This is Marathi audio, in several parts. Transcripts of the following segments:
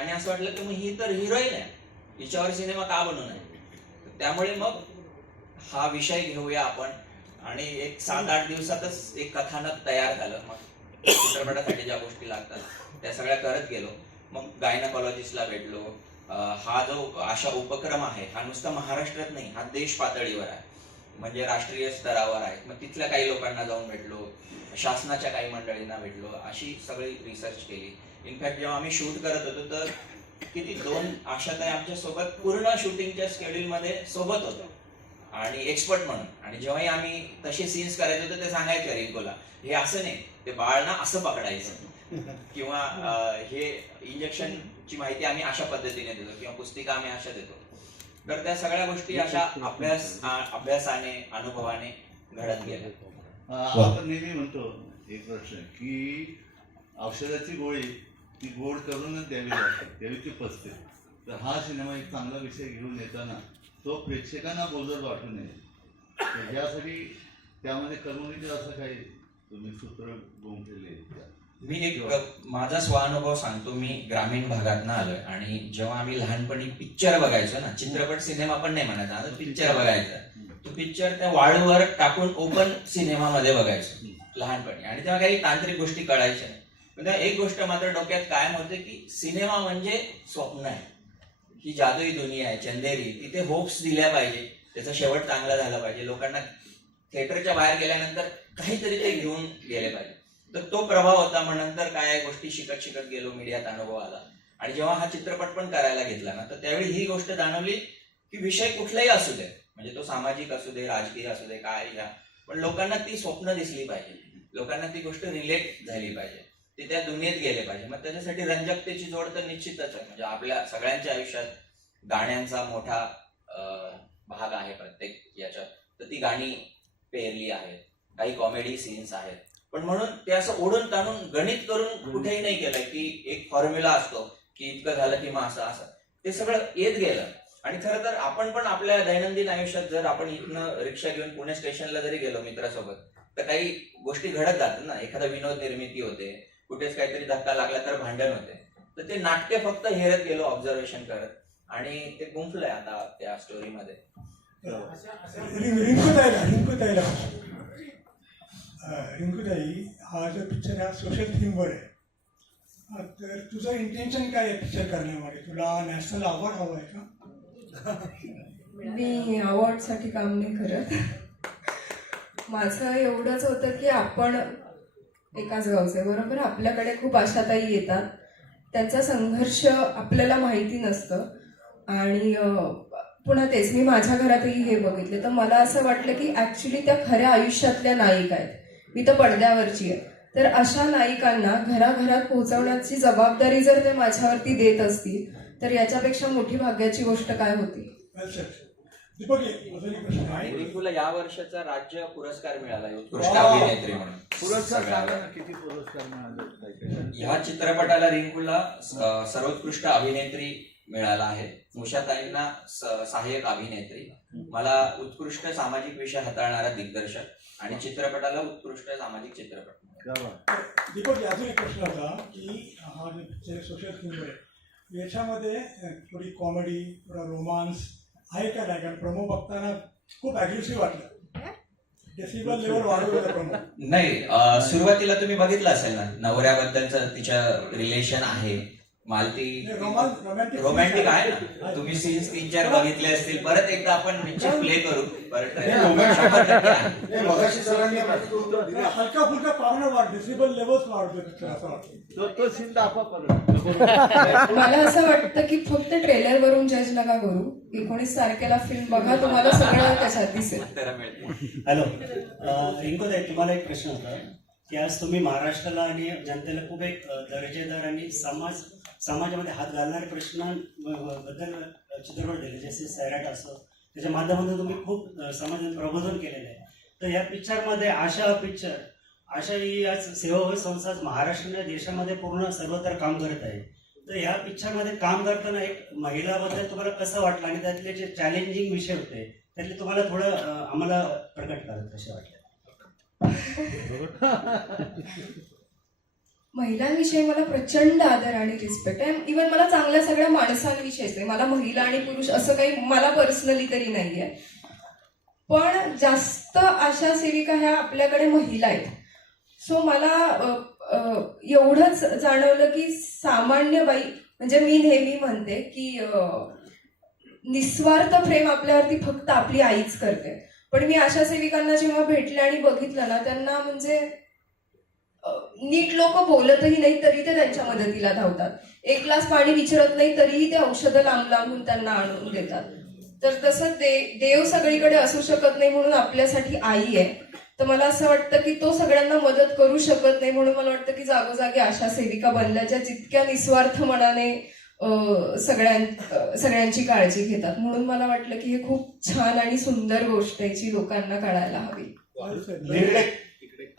आणि असं वाटलं की मग ही तर हिरोईन आहे, हिच्यावर सिनेमा का बनवू नये. त्यामुळे मग हा विषय घेऊया आपण, आणि एक 7-8 दिवसातच एक कथानक तयार झालं. मग चित्रपटासाठी ज्या गोष्टी लागतात त्या सगळ्या करत गेलो. मग गायनकॉलॉजिस्टला भेटलो. हा जो अशा उपक्रम आहे हा नुसता महाराष्ट्रात नाही, हा देश पातळीवर आहे, म्हणजे राष्ट्रीय स्तरावर आहे. मग तिथल्या काही लोकांना जाऊन भेटलो, शासनाच्या काही मंडळींना भेटलो, अशी सगळी रिसर्च केली. इनफॅक्ट जेव्हा आम्ही शूट करत होतो तर किती 2 आशाताई आमच्या सोबत पूर्ण शूटिंगच्या शेड्यूल मध्ये सोबत होतो आणि एक्सपर्ट म्हणून. आणि जेव्हाही आम्ही तसे सीन्स करायचो तर ते सांगायचे रिंकूला, हे असं नाही, ते बाळ ना असं पकडायचं, किंवा हे इंजेक्शनची माहिती आम्ही अशा पद्धतीने देतो, किंवा पुस्तिका आम्ही अशा देतो. तर त्या सगळ्या गोष्टी अशा अभ्यासाने अनुभवाने घडत गेल्या. आपण नेहमी म्हणतो एक प्रश्न की औषधाची गोळी ती गोड करूनच द्यावी लागते, द्यावी ती पचते. तर हा सिनेमा एक चांगला विषय घेऊन येताना तो प्रेक्षकांना बोजड वाटू नये, तर यासाठी त्यामध्ये कर्मणीचं असं काही तुम्ही सूत्र गुंफलेले आहेत. मी एक माझा स्वानुभव सांगतो. मी ग्रामीण भागातनं आलोय, आणि जेव्हा आम्ही लहानपणी पिक्चर बघायचो ना, चित्रपट सिनेमा पण नाही म्हणायचा, पिक्चर बघायचा, तो पिक्चर त्या वाळूवर टाकून ओपन सिनेमामध्ये बघायचो लहानपणी. आणि तेव्हा काही तांत्रिक गोष्टी कळायच्या नाही. पण एक गोष्ट मात्र डोक्यात कायम होते की सिनेमा म्हणजे स्वप्न आहे, ही जादुई दुनिया आहे, चंदेरी. तिथे होप्स दिल्या पाहिजे, त्याचा शेवट चांगला झाला पाहिजे, लोकांना थिएटरच्या बाहेर गेल्यानंतर काहीतरी ते घेऊन गेले पाहिजे. तर तो प्रभाव होता. मग नंतर काय गोष्टी शिकत शिकत गेलो, मीडियात अनुभव आला. आणि जेव्हा हा चित्रपट पण करायला घेतला ना, तर त्यावेळी ही गोष्ट जाणवली की विषय कुठलाही असू दे, म्हणजे तो सामाजिक असू दे, राजकीय असू दे, काय घ्या, पण लोकांना ती स्वप्न दिसली पाहिजे, लोकांना ती गोष्ट रिलेट झाली पाहिजे, ते त्या दुनियेत गेले पाहिजे. मग त्याच्यासाठी रंजकतेची जोड तर निश्चितच आहे. म्हणजे आपल्या सगळ्यांच्या आयुष्यात गाण्यांचा मोठा भाग आहे प्रत्येक याच्यात, तर ती गाणी पेरली आहेत, काही कॉमेडी सीन्स आहेत. पण म्हणून ते असं ओढून ताणून गणित करून कुठेही नाही केलंय की एक फॉर्म्युला असतो की इतकं झालं की मग असं असं, ते सगळं येत गेलं. आणि खरं तर आपण पण आपल्या दैनंदिन आयुष्यात जर आपण इथनं रिक्षा घेऊन पुणे स्टेशनला जरी गेलो मित्रासोबत, तर काही गोष्टी घडत जातात ना. एखादा विनोद निर्मिती होते, कुठेच काहीतरी धक्का लागला तर भांडण होते. तर ते नाट्य फक्त हेरत गेलो ऑब्झर्वेशन करत, आणि ते गुंफलंय आता त्या स्टोरीमध्ये. रिंकूताई, हा जो पिक्चर हा सोशल थीमवर आहे, तर तुझं इंटेन्शन काय आहे पिक्चर करण्यामागे? तुला नॅशनल अवॉर्ड हवा आहे का? मी अवॉर्डसाठी काम नाही करत. माझं एवढंच होतं की आपण एकाच गावचे, बरोबर, आपल्याकडे खूप आशाताई येतात, त्यांचा संघर्ष आपल्याला माहिती नसतं. आणि पुन्हा तेच मी माझ्या घरातही हे बघितले, तर मला असं वाटलं की ॲक्च्युली त्या खऱ्या आयुष्यातल्या नायिका आहेत, मी तर पडद्यावरची आहे. तर अशा नायिकांना घराघरात पोहोचवण्याची जबाबदारी जर ते माझ्यावरती देत असतील, तर याच्यापेक्षा मोठी भाग्याची गोष्ट काय होती? रिंकूला या वर्षाचा राज्य पुरस्कार मिळाला उत्कृष्ट अभिनेत्री म्हणून. किती पुरस्कार मिळाले? ह्या चित्रपटाला रिंकूला सर्वोत्कृष्ट अभिनेत्री मिळाला आहे, उषाताईंना सहाय्यक अभिनेत्री, मला उत्कृष्ट सामाजिक विषय हाताळणारा दिग्दर्शक, आणि चित्रपटाला उत्कृष्ट सामाजिक चित्रपट. दीपक, अजून एक प्रश्न होता की हा जो पिक्चर सोशल थीमवर आहे, याच्यामध्ये थोडी कॉमेडी, थोडा रोमांस आहे का नाही? कारण प्रोमो बघताना खूप अग्रेसिव्ह वाटलं, डेसिबल लेवल वाढवलं प्रोमो. नाही, सुरुवातीला तुम्ही बघितलं असेल ना, नवऱ्याबद्दलचं तिचं रिलेशन आहे, मालती रोमॅन्टिक आहे ना. तुम्ही सीन्स 3-4 बघितले असतील, परत एकदा आपण निश्चित प्ले करू. परत हलका फुलका पावणं वाढ, डेसिबल लेवल्स वाढतो असं वाटतं. मला असं वाटतं की फक्त ट्रेलर वरून जज नका करू, 19 तारखेला फिल्म बघा, तुम्हाला सगळं त्याच्यात दिसेल. हॅलो रिंकूताई, तुम्हाला एक प्रश्न होता की आज तुम्ही महाराष्ट्राला आणि जनतेला खूप एक दर्जेदार आणि समाजामध्ये हात घालणारे प्रश्नांबद्दल चित्रपट दिले, जसे सैराट असं, त्याच्या माध्यमातून तुम्ही खूप समाजात प्रबोधन केलेलं आहे. तर या पिक्चरमध्ये आशा ही आज सेवाभावी संस्था महाराष्ट्र देशामध्ये पूर्ण सर्वत्र काम करत आहे. तर या पिक्चरमध्ये काम करताना एक महिलाबद्दल तुम्हाला कसं वाटलं, आणि त्यातले जे चॅलेंजिंग विषय होते त्यातले तुम्हाला थोडं आम्हाला प्रकट करत कसे वाटले? महिलांविषयी मला प्रचंड आदर आणि रिस्पेक्ट आहे. इव्हन मला चांगल्या सगळ्या माणसांविषयीच आहे. मला महिला आणि पुरुष असं काही मला पर्सनली तरी नाही आहे. पण जास्त आशा सेविका ह्या आपल्याकडे महिला आहेत. सो मला एवढंच जाणवलं की सामान्य बाई, म्हणजे मी नेहमी म्हणते की निस्वार्थ प्रेम आपल्यावरती फक्त आपली आईच करते. पण मी आशा सेविकांना जेव्हा भेटले आणि बघितलं ना, त्यांना म्हणजे नीट लोक बोलतही नाही तरी ते त्यांच्या मदतीला धावतात. एक ग्लास पाणी विचारत नाही तरीही ते औषधं लांब लांबून त्यांना आणून देतात. तर तसं देव सगळीकडे असू शकत नाही म्हणून आपल्यासाठी आई आहे. तर मला असं वाटतं की तो सगळ्यांना मदत करू शकत नाही म्हणून मला वाटतं की जागोजागी आशा सेविका बनल्या, ज्या जितक्या निस्वार्थ मनाने सगळ्यांची काळजी घेतात. म्हणून मला वाटलं की हे खूप छान आणि सुंदर गोष्ट आहे जी लोकांना कळायला हवी.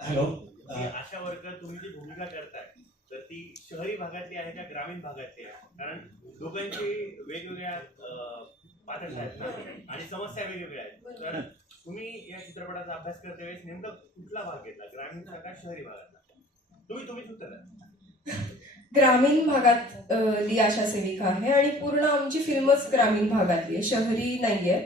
हॅलो. आशा वर्कर तुम्ही जी भूमिका करताय तर ती शहरी भागातली आहे का ग्रामीण भागातली आहे? कारण दोघांची वेगवेगळ्या पातळ्या आहेत ना आणि समस्या वेगवेगळ्या आहेत. तर तुम्ही या चित्रपटाचा अभ्यास करते वेळेस नेमका कुठला भाग घेतला, ग्रामीणचा का शहरी भागातला? तुम्हीच उत्तर द्या. ग्रामीण भागातली आशा सेविका आहे आणि पूर्ण आमची फिल्मच ग्रामीण भागातली आहे, शहरी नाहीये.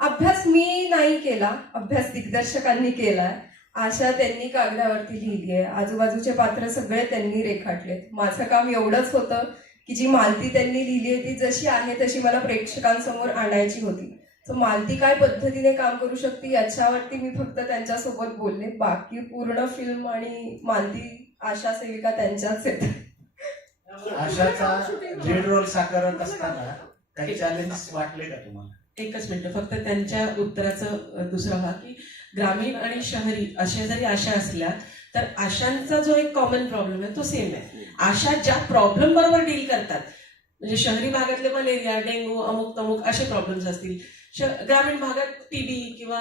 अभ्यास मी नाही केला, अभ्यास दिग्दर्शकांनी केलाय. आशा त्यांनी कागदावरती लिहिली आहे, आजूबाजूचे पात्र सगळे त्यांनी रेखाटलेत. माझं काम एवढंच होतं की जी मालती त्यांनी लिहिली आहे ती जशी आहे तशी मला प्रेक्षकांसमोर आणायची होती. तर मालती काय पद्धतीने काम करू शकते याच्यावरती मी फक्त त्यांच्यासोबत बोलले. बाकी पूर्ण फिल्म आणि मालती आशा सेविका त्यांच्याच आहेत. आशाचा लीड रोल साकारत असताना काही चॅलेंज वाटले का तुम्हाला? एकच मिनिट फक्त त्यांच्या उत्तराचं दुसरा भाग की ग्रामीण आणि शहरी अशा जरी आशा असल्या तर आशांचा जो एक कॉमन प्रॉब्लेम आहे तो सेम आहे. आशा ज्या प्रॉब्लेम बरोबर डील करतात, म्हणजे शहरी भागातले मलेरिया, डेंग्यू, अमुक तमुक असे प्रॉब्लेम्स असतील, ग्रामीण भागात टीबी किंवा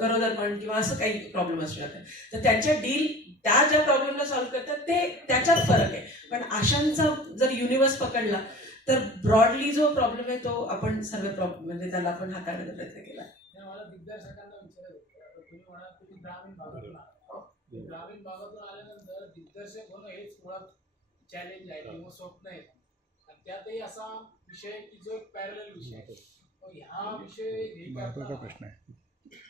गरोदरपण किंवा असं काही प्रॉब्लेम असू शकतात. तर त्यांच्या त्या ज्या प्रॉब्लेमला सॉल्व्ह करतात ते त्याच्यात फरक आहे. पण आशांचा जर युनिव्हर्स पकडला तर ब्रॉडली जो प्रॉब्लेम आहे तो आपण सर्व प्रॉब्लेम म्हणजे त्याला आपण हाताळण्याचा प्रयत्न केला. मला दिग्दर्शकांना विचारायचं होतं, तुम्ही म्हणाल तुम्ही ग्रामीण भागातून आला, ग्रामीण भागातून आल्यानंतर दिग्दर्शक होणं हेच मुळात चॅलेंज आहे किंवा स्वप्न आहे. आणि त्यातही असा विषय की जो एक पॅरलल विषय आहे. ह्या विषय प्रश्न आहे.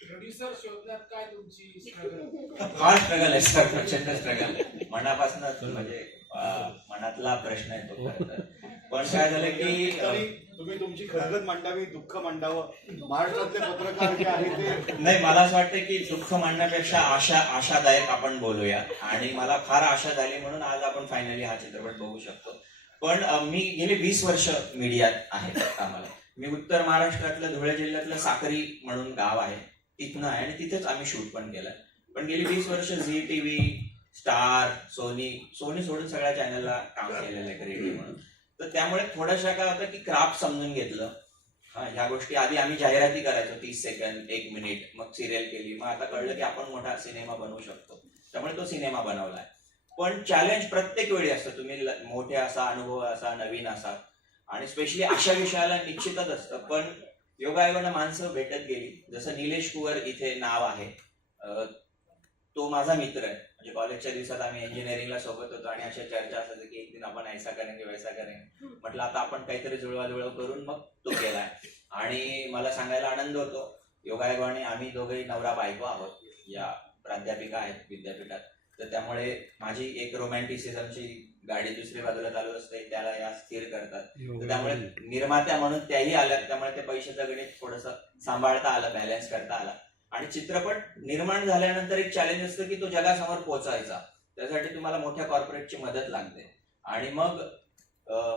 प्रोड्युसर शोधण्यात काय तुमची स्ट्रगल? फार स्ट्रगल आहे सर, प्रचंड स्ट्रगल. मनापासून म्हणजे मनातला प्रश्न आहे तो खरं तर. पण काय झालं की तुम्ही तुमची खरगत मांडावी, दुःख मांडावं. महाराष्ट्रातले पत्रकार जे आहे ते नाही, मला असं वाटतं की दुःख मांडण्यापेक्षा आशादायक आपण बोलूया. आणि मला फार आशा झाली म्हणून आज आपण फायनली हा चित्रपट बघू शकतो. पण मी गेली 20 वर्ष मीडियात आहे आम्हाला. मी उत्तर महाराष्ट्रातलं धुळे जिल्ह्यातलं साक्री म्हणून गाव आहे तिथनं आहे आणि तिथेच आम्ही शूट पण केलंय. पण गेली 20 वर्ष झी टीव्ही, स्टार, सोनी सोडून सगळ्या चॅनलला काम केलेलं आहे रेडिओ म्हणून. तर त्यामुळे थोडंसं काय होतं की क्राफ्ट समजून घेतलं. ह्या गोष्टी आधी आम्ही जाहिराती करायचो 30 सेकंद, 1 मिनिट, मग सिरियल केली. मग आता कळलं की आपण मोठा सिनेमा बनवू शकतो, त्यामुळे तो सिनेमा बनवलाय. पण चॅलेंज प्रत्येक वेळी असतं. तुम्ही मोठे असा, अनुभव असा, नवीन असा आणि स्पेशली अशा विषयाला निश्चितच असतं. पण योगायोगानं माणसं भेटत गेली. जसं निलेश कुवर इथे नाव आहे, तो माझा मित्र आहे. म्हणजे कॉलेजच्या दिवसात आम्ही इंजिनिअरिंगला सोबत होतो आणि अशा चर्चा असायची की एक दिन आपण ऐसा करेंगे वैसा करेंगे. म्हटलं आता आपण काहीतरी जुळवाजुळव करून मग तो केलाय. आणि मला सांगायला आनंद होतो, योगायोगाने आम्ही दोघेही नवरा बायको आहोत, या प्राध्यापिका आहेत विद्यापीठात. तर त्यामुळे माझी एक रोमॅन्टिसिझमची गाडी दुसरी बाजूला चालू असते, त्याला या स्थिर करतात. तर त्यामुळे निर्मात्या म्हणून त्याही आल्या, त्यामुळे ते पैशाचं गणित थोडंसं सांभाळता आलं, बॅलन्स करता आला. आणि चित्रपट निर्माण झाल्यानंतर एक चॅलेंज असतं की तो जगासमोर पोहोचायचा. त्यासाठी तुम्हाला मोठ्या कॉर्पोरेटची मदत लागते. आणि मग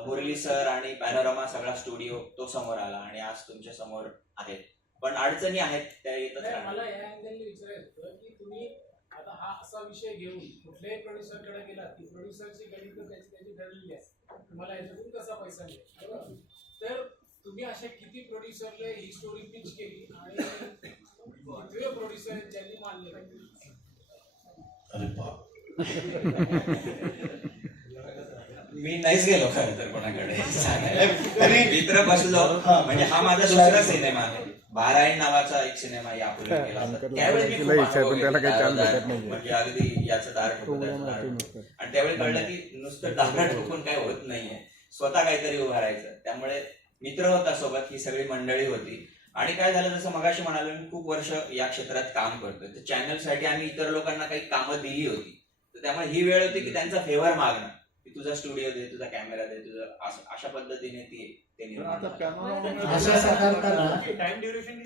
मुरली सर आणि पॅनोरमा सगळा स्टुडिओ तो समोर आला आणि आज तुमच्या समोर आहेत. पण अडचणी आहेत त्या येतच राहणार. मला या अँगलने विचारायचं होतं की तुम्ही आता हा असा विषय घेऊन कुठल्याही प्रोड्युसरकडे गेला की प्रोड्युसरची गणित त्याची ठरलेली असते, तुम्हाला याच्यातून कसा पैसा मिळेल, बरोबर? तर तुम्ही अशा किती प्रोड्युसरला ही स्टोरी पिच केली आणि किती प्रोड्युसर आहेत ज्यांनी मान्य केली? मी नाहीच गेलो खरं तर कोणाकडे. मित्र बसलो, म्हणजे हा माझा दुसरा सिनेमा आहे. बारायण नावाचा एक सिनेमा यापूर्वी केला होता. त्यावेळी मी खूप अनुभव घेतले. दारोदार म्हणजे अगदी याचं दार ठोकून त्याचं दार ठोकून. आणि त्यावेळी कळलं की नुसतं दार ठोकून काय होत नाहीये, स्वतः काहीतरी उभारायचं. त्यामुळे मित्र होता सोबत, ही सगळी मंडळी होती. आणि काय झालं, जसं मगाशी म्हणालो, मी खूप वर्ष या क्षेत्रात काम करतोय, तर चॅनलसाठी आम्ही इतर लोकांना काही कामं दिली होती. तर त्यामुळे ही वेळ होती की त्यांचा फेवर मागणं, की तुझा स्टुडिओ दे, तुझा कॅमेरा दे, तुझं अशा पद्धतीने ते निर्माण झालं. आशा साकारताना टाइम ड्युरेशन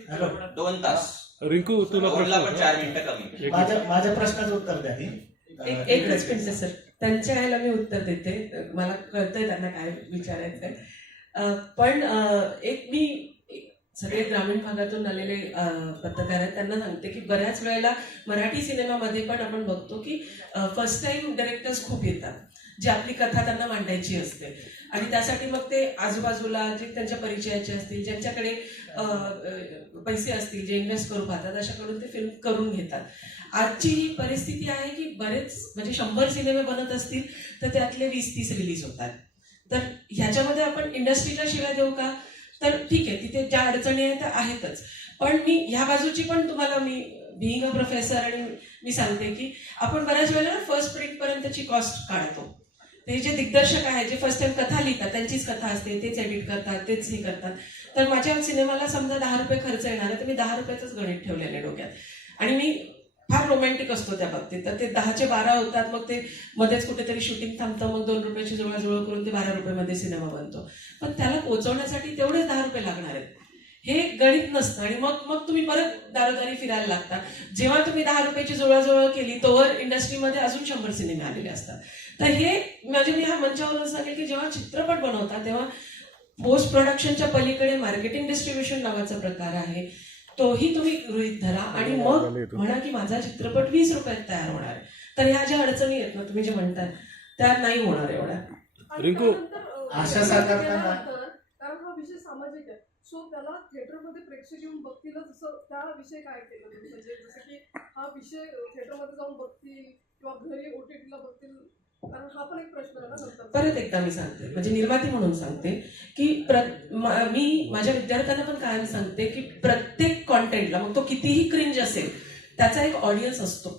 2 तास. रिंकू तुला 2ला पण 4 मिनिटं कमी. माझ्या प्रश्नाचं उत्तर द्या ती. एकच मिनिट सर, त्यांच्या यायला मी उत्तर देते. मला कळतंय त्यांना काय विचारायचंय. पण मी सगळे ग्रामीण भागातून आलेले पत्रकार आहेत, त्यांना सांगते की बऱ्याच वेळेला मराठी सिनेमामध्ये पण आपण बघतो की फर्स्ट टाइम डायरेक्टर्स खूप येतात, जी आपली कथा त्यांना मांडायची असते. आणि त्यासाठी मग ते आजूबाजूला जे त्यांच्या परिचयाचे असतील, ज्यांच्याकडे पैसे असतील, जे इन्व्हेस्ट करू पाहतात, अशाकडून ते फिल्म करून घेतात. आजची ही परिस्थिती आहे की बरेच म्हणजे 100 सिनेमे बनत असतील तर त्यातले 20-30 रिलीज होतात. तर ह्याच्यामध्ये आपण इंडस्ट्रीला शिवाय देऊ का? तर ठीक आहे, तिथे ज्या अडचणी आहेत त्या आहेतच. पण मी ह्या बाजूची पण तुम्हाला, मी बिईंग अ प्रोफेसर, आणि मी सांगते की आपण बऱ्याच वेळेला फर्स्ट प्रिंट पर्यंतची कॉस्ट काढतो. ते जे दिग्दर्शक आहेत, जे फर्स्ट टाइम कथा लिहितात, त्यांचीच कथा असते, तेच एडिट करतात, तेच हे करतात. तर माझ्या सिनेमाला समजा 10 रुपये खर्च येणार आहे, तर मी 10 रुपयाचंच गणित ठेवलेलं आहे डोक्यात. आणि मी फार रोमॅन्टिक असतो त्या बाबतीत. तर ते 10चे 12 होतात, मग ते मध्येच कुठेतरी शूटिंग थांबतं, मग 2 रुपयाची जुळवाजुळव करून ते 12 रुपयामध्ये सिनेमा बनतो. पण त्याला पोहोचवण्यासाठी तेवढेच 10 रुपये लागणार आहेत, हे गणित नसतं. आणि मग तुम्ही परत दारोदारी फिरायला लागता. जेव्हा तुम्ही 10 रुपयाची जुळवाजुळव केली, तोवर इंडस्ट्रीमध्ये अजून 100 सिनेमे आलेले असतात. तर हे मी ह्या मंचावरून सांगेल की जेव्हा चित्रपट बनवता तेव्हा पोस्ट प्रोडक्शनच्या पलीकडे मार्केटिंग डिस्ट्रीब्युशन नावाचा प्रकार आहे, तोही तुम्ही गृहीत धरा. आणि मग म्हणा की माझा चित्रपट 20 रुपयात तयार होणार आहे. तर ह्या ज्या अडचणी आहेत ना, तुम्ही जे म्हणताय त्या नाही होणार एवढ्या. रिंकू, आशा साकारताना कारण हा विषय सामाजिक आहे, सो त्याला थिएटरमध्ये प्रेक्षक येऊन बघतीलच असं त्याविषयी काय केलं, म्हणजे जसं की हा विषय थिएटरमध्ये जाऊन बघतील किंवा घरी OTT ला बघतील, कारण हा पण एक प्रश्न आहे ना नंतर. परत एकदा मी सांगते, म्हणजे निर्माती म्हणून सांगते की मी माझ्या विद्यार्थ्यांना पण कायम सांगते की प्रत्येक कॉन्टेंटला, मग तो कितीही क्रिंज असेल, त्याचा एक ऑडियन्स असतो.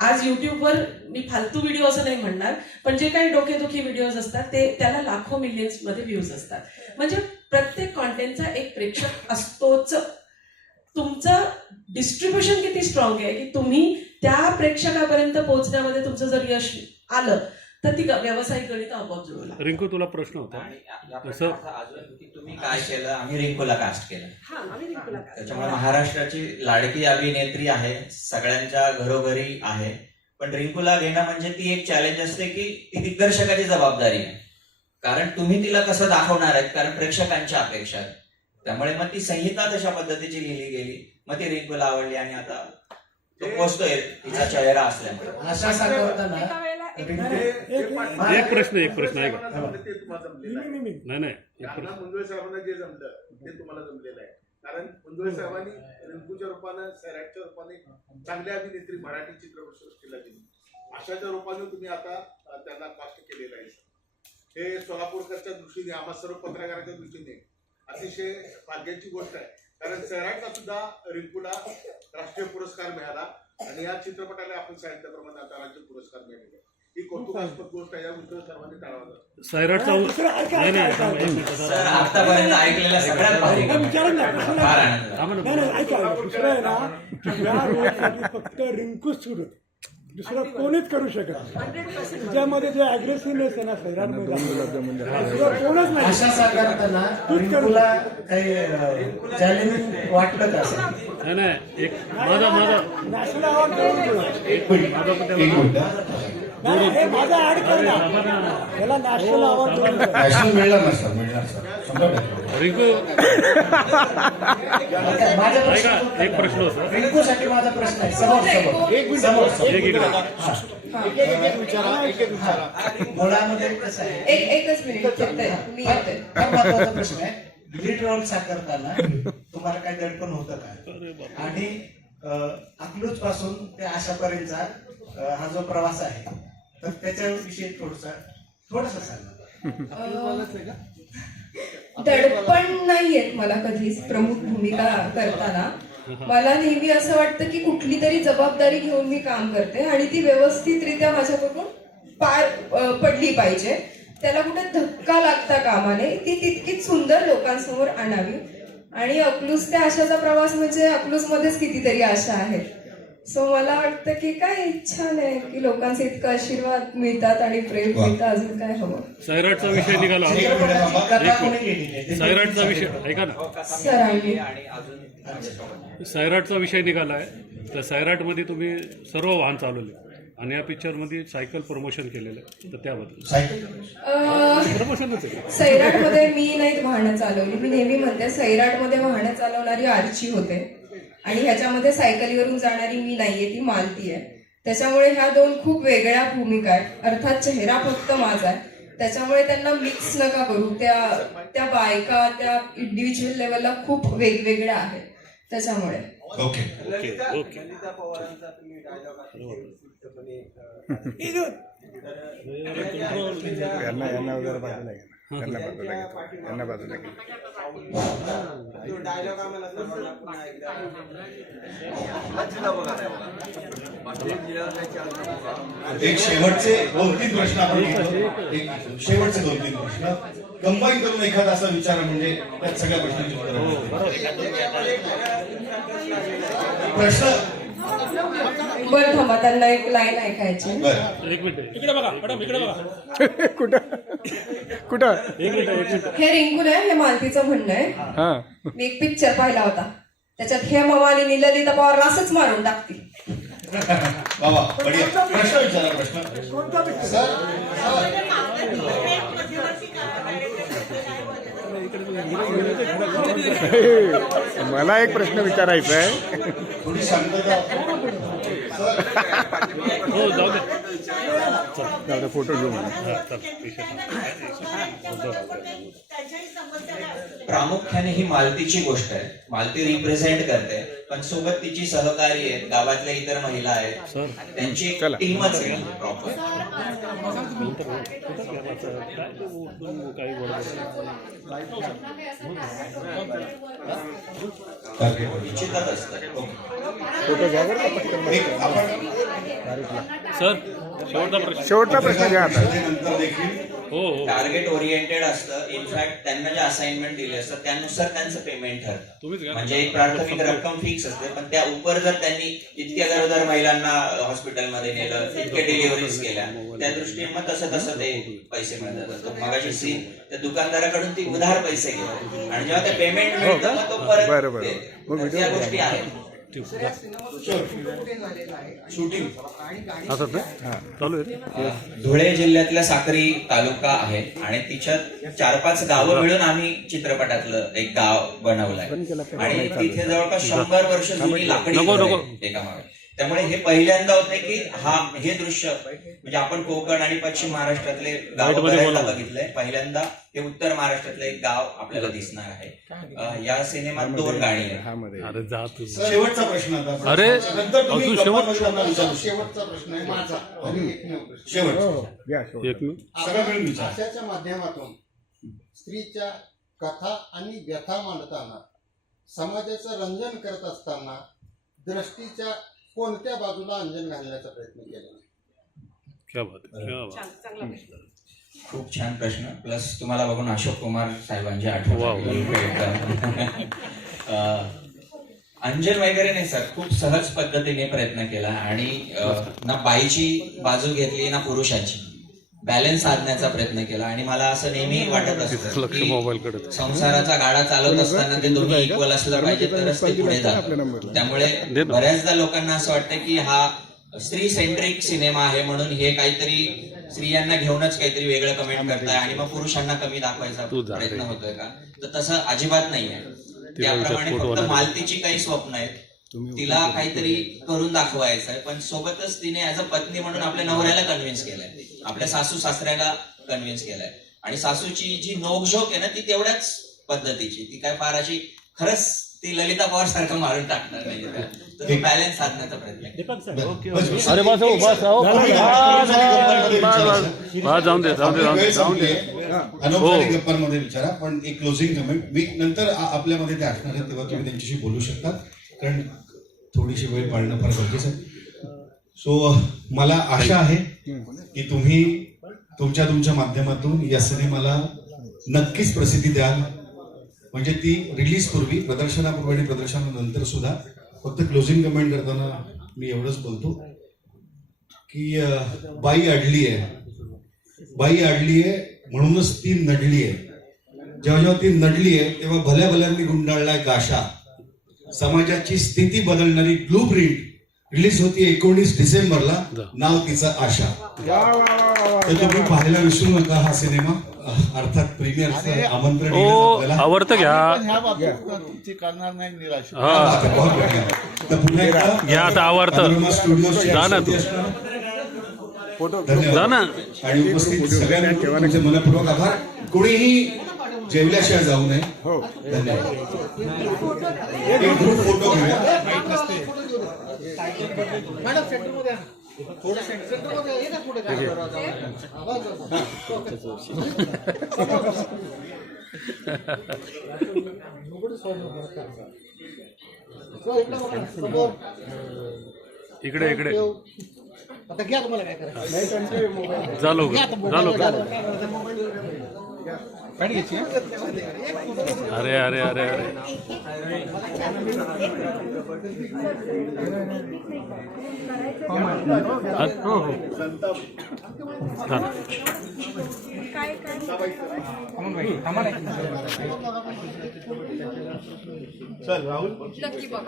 आज युट्यूबवर मी फालतू व्हिडिओ असं नाही म्हणणार, पण जे काही डोकेदुखी व्हिडिओज असतात ते त्याला लाखो मिलियन्स मध्ये व्ह्यूज असतात. म्हणजे प्रत्येक कॉन्टेंटचा एक प्रेक्षक असतोच. तुमचं डिस्ट्रीब्युशन किती स्ट्रॉंग आहे की तुम्ही त्या प्रेक्षकापर्यंत पोहोचण्यामध्ये तुमचं जर यश आलं तर ती व्यावसायिक गणित आपोआप जुळू लागतात. रिंकू तुला प्रश्न होता. आणि या प्रश्नाचा अजून की तुम्ही काय केलं? आम्ही रिंकूला कास्ट केलं. त्याच्यामुळे महाराष्ट्राची लाडकी अभिनेत्री आहे, सगळ्यांच्या घरोघरी आहे. पण रिंकूला घेणं म्हणजे ती एक चॅलेंज असते की ती दिग्दर्शकाची जबाबदारी आहे, कारण तुम्ही तिला कसं दाखवणार आहेत, कारण प्रेक्षकांच्या अपेक्षा आहेत. त्यामुळे मग ती संहिता तशा पद्धतीची लिहिली गेली, मग ती रिंकूला आवडली आणि आता तो पोचतोय तिचा चेहरा असल्यामुळे. आशा साकारताना एक प्रश्न ऐका. नाही मुंदळे साहेबांना जे जमलं ते तुम्हाला जमलेलं आहे, कारण मुंदळे साहेबांनी रिंकूच्या रूपानं, सैराटच्या रूपाने चांगल्या अभिनेत्री मराठी चित्रपट सृष्टीला दिली. अशाच्या रूपाने तुम्ही आता त्यांना कास्ट केलेलं आहे. हे सोलापूरकरच्या दृष्टीने, आम्हा सर्व पत्रकाराच्या दृष्टीने अतिशय भाग्याची गोष्ट आहे, कारण सैराटला सुद्धा रिंकूला राष्ट्रीय पुरस्कार मिळाला आणि या चित्रपटाला आपण सांगितल्याप्रमाणे आता राज्य पुरस्कार मिळाले. ही कौतुकास्पद गोष्ट आहे, याबद्दल सर्वांनी टाळावं. सैराटचा सर, आतापर्यंत ऐकलेला सगळ्यात भारी फार आनंद. फक्त रिंकूच सुरू, दुसरं कोणीच करू शकत नाही. त्याच्यामध्ये जे अग्रेसिव्हनेस आहे ना सैराटमध्ये, कोणच नाही. आशा साकारताना रिंकूला काही चॅलेंजिंग वाटलं का असं? नाही, एक माझा नॅशनल अवॉर्ड हे माझा ऍड केलं ना, त्याला नॅशनल अवॉर्ड नॅशनल मिळणार ना सर, मिळणार सर. रिंकू, एक प्रश्न होता. रिंकूसाठी माझा प्रश्न आहे, समोर मुळामध्ये कसं आहे, एकच मिनिट मी येते. महत्वाचा प्रश्न आहे. लीड रोल साकारताना तुम्हाला काही दडपण होतं का? आणि अकलूज पासून ते आशापर्यंतचा हा जो प्रवास आहे, तर त्याच्याविषयी थोडस सांगा. दडपण नाही नाही येत मला कधीच प्रमुख भूमिका करताना. मला नेहमी असं वाटतं की कुठली तरी जबाबदारी घेऊन मी काम करते आणि ती व्यवस्थितरित्या माझ्याकडून पार पडली पाहिजे. त्याला कुठे धक्का लागता कामा नये. ती तितकीच सुंदर लोकांसमोर आणावी. आणि अकलूज ते आशाचा प्रवास म्हणजे अकलूजमध्येच कितीतरी आशा आहेत. सो मला वाटतं की काय छान आहे की लोकांचे इतकं आशीर्वाद मिळतात आणि प्रेम मिळतं. अजून काय हवं. सैराटचा विषय निघाला. कथा कोणी लिहिली? सैराटचा विषय ऐका ना, सरांनी सैराटचा विषय निघालाय. तर सैराटमध्ये तुम्ही सर्व वाहन चालवले आणि या पिक्चरमध्ये सायकल प्रमोशन केलेलं आहे, तर त्याबद्दल प्रमोशनच आहे. सैराटमध्ये मी नाहीत वाहनं चालवली. मी नेहमी म्हणते सैराटमध्ये वाहनं चालवणारी आर्ची होते आणि ह्याच्यामध्ये सायकलीवरून जाणारी मी नाहीये, ती मालती आहे. त्याच्यामुळे ह्या दोन खूप वेगळ्या भूमिका आहेत. अर्थात चेहरा फक्त माझा आहे, त्याच्यामुळे त्यांना मिक्स नका करू. त्या बायका त्या इंडिव्हिज्युअल लेवलला खूप वेगवेगळ्या आहेत. त्याच्यामुळे ओके यांना वगैरे बाजूला घ्या, यांना बाजूला घ्या. एक शेवटचे 2-3 प्रश्न आपण घेतो. एक शेवटचे 2-3 प्रश्न कंबाईन करून एखादा असा विचार म्हणजे त्यात सगळ्या प्रश्नांची प्रश्न. बरं थांबा, त्यांना एक लाईन ऐकायची. एक मिनिट, इकडे बघा मॅडम, इकडे बघा. कुठं हे रिंकून आहे, हे मालतीचं म्हणणं आहे. मी एक पिक्चर पाहिला होता, त्याच्यात हे मवानी ललिता पवारला असंच मारून टाकतील. बाबा बढिया. प्रश्न विचारा. प्रश्न सर. मला एक प्रश्न विचारायचा आहे. थोडी शांतता. हो जाऊ दे. फोटो घेऊ मला. प्रामुख्याने ही मालतीची गोष्ट आहे. मालती रिप्रेझेंट करते, पण सोबत तिची सहकारी आहेत, गावातल्या इतर महिला आहेत, त्यांची एक टीमच आहे प्रॉपर. निश्चितच असतं. फोटो घ्या बरं का पटकन. सर शेवटचा प्रश्न घ्या आता. नंतर देखील हो टार्गेट ओरिएंटेड असतं. इनफॅक्ट त्यांना जे असाइनमेंट दिले असतात त्यानुसार त्यांचं पेमेंट ठरतं. म्हणजे एक प्राथमिक रक्कम फिक्स असते, पण त्या उपर जर त्यांनी इतक्या गरोदर महिलांना हॉस्पिटलमध्ये नेलं, इतक्या डिलिव्हरीज केल्या, त्या दृष्टीने मग तसं ते पैसे मिळतात. मगाशी सीन त्या दुकानदाराकडून ती उधार पैसे घेतो आणि जेव्हा ते पेमेंट मिळतं मग तो परत देतो. त्या गोष्टी आहेत. शूटिंग चालू आहे. धुळे जिल्ह्यातल्या साक्री तालुका आहे आणि तिच्यात 4-5 गावं मिळून आम्ही चित्रपटातलं एक गाव बनवलंय आणि तिथे जवळपास 100 वर्ष जुनी लाकडी घरं आहेत एकामागे. त्यामुळे हे पहिल्यांदा होते की हे दृश्य म्हणजे आपण कोकण आणि पश्चिम महाराष्ट्रातले गाव बघितलंय. पहिल्यांदा हे उत्तर महाराष्ट्रातलं एक गाव आपल्याला दिसणार आहे. या सिनेमात 2 गाणी आहेत. अरे जा तू. शेवटचा प्रश्न आता. अरे नंतर तुम्ही तू शेवट. गप्पांमध्ये विचारू. शेवटचा प्रश्न आहे माझा. शेवट एक मिनिट. सगळं मिळून विचार. आशाच्या माध्यमातून स्त्रीच्या कथा आणि व्यथा मांडताना, समाजाचं रंजन करत असताना दृष्टीच्या कोणत्या बाजूला अंजन घालण्याचा प्रयत्न केला? क्या बात आहे, क्या बात आहे. खूप छान प्रश्न. प्लस तुम्हाला बघून अशोक कुमार साहेबांची आठवण. अंजन वगैरे नाही सर, खूप सहज पद्धतीने प्रयत्न केला आणि ना बाईची बाजू घेतली ना पुरुषाची, बॅलन्स साधण्याचा प्रयत्न केला. आणि मला असं नेहमी वाटत असतं की संसाराचा गाडा चालवत असताना ते दोन्ही इक्वल असलं पाहिजे तरच ते पुढे जातं. त्यामुळे बऱ्याचदा लोकांना असं वाटतं की हा स्त्री सेंट्रिक सिनेमा आहे म्हणून हे काहीतरी स्त्रियांना घेऊनच काहीतरी वेगळं कमेंट करताय आणि मग पुरुषांना कमी दाखवायचा प्रयत्न होतोय का, तर तसं अजिबात नाहीये. त्याप्रमाणे फक्त मालतीची काही स्वप्न आहेत, तिला काहीतरी करून दाखवायचं आहे, पण सोबतच तिने ऍज अ पत्नी म्हणून आपल्या नवऱ्याला कन्व्हिन्स केलंय, आपल्या सासू सासऱ्याला कन्व्हिन्स केलंय. आणि सासूची जी नोकझोक आहे ना ती तेवढ्याच पद्धतीची, ती काय फार अशी खरंच ती ललिता पवार सारखं मारून टाकणार नाही. तर ती बॅलन्स साधण्याचा प्रयत्न. अरे बस जाऊन दे. अनौपचारिक गप्पांमध्ये विचारा, पण एक क्लोजिंग कमेंट मी नंतर आपल्यामध्ये ते असणार आहे, तेव्हा तुम्ही त्यांच्याशी बोलू शकता, कारण थोडीशी वेळ पाळणं फार गरजेचं आहे. सो मला आशा आहे की तुम्ही तुमच्या माध्यमातून या सिनेमाला नक्कीच प्रसिद्धी द्याल. म्हणजे ती रिलीज पूर्वी, प्रदर्शनापूर्वी आणि प्रदर्शनानंतर सुद्धा. फक्त क्लोजिंग कमेंट करताना मी एवढंच बोलतो की बाई अडली आहे म्हणूनच ती नडली आहे. जेव्हा ती नडली आहे तेव्हा भल्या भल्यांनी गुंडाळलाय गाशा. समाजाची स्थिती बदलणारी ब्लू प्रिंट रिलीज होती 19 डिसेंबरला. नाव तिचं आशा. तर तुम्ही पाहायला विसरू नका हा सिनेमा. अर्थात प्रीमियरचं आमंत्रण आवडतं घ्या. तुमची करणार नाही निराश. तर पुन्हा एकदा घ्या आता आवडतं. जा ना तू. जा ना. आणि उपस्थित सगळ्यांना तुमचे मनपूर्वक आभार. कोणीही जेवल्याशिवाय जाऊ नये. धन्यवाद. एक ग्रुप फोटो घेऊया. मॅडम सेंटरमध्ये थोडं सेंटरमध्ये ये ना पुढे. इकडे आता घ्या तुम्हाला काय करायचं. झालो. अरे अरे अरे अरे हो हो चल राहुल. नक्की बघ.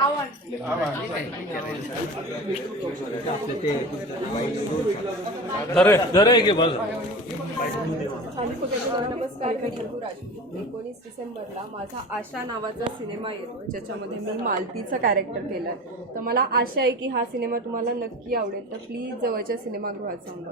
दरे की बस. नमस्कार, मी टिंकू राजपूत. 19 डिसेंबरला माझा आशा नावाचा सिनेमा येतो, ज्याच्यामध्ये मी मालतीचं कॅरेक्टर केलं आहे. तर मला आशा आहे की हा सिनेमा तुम्हाला नक्की आवडेल. तर प्लीज जवळच्या सिनेमागृहात सांगा.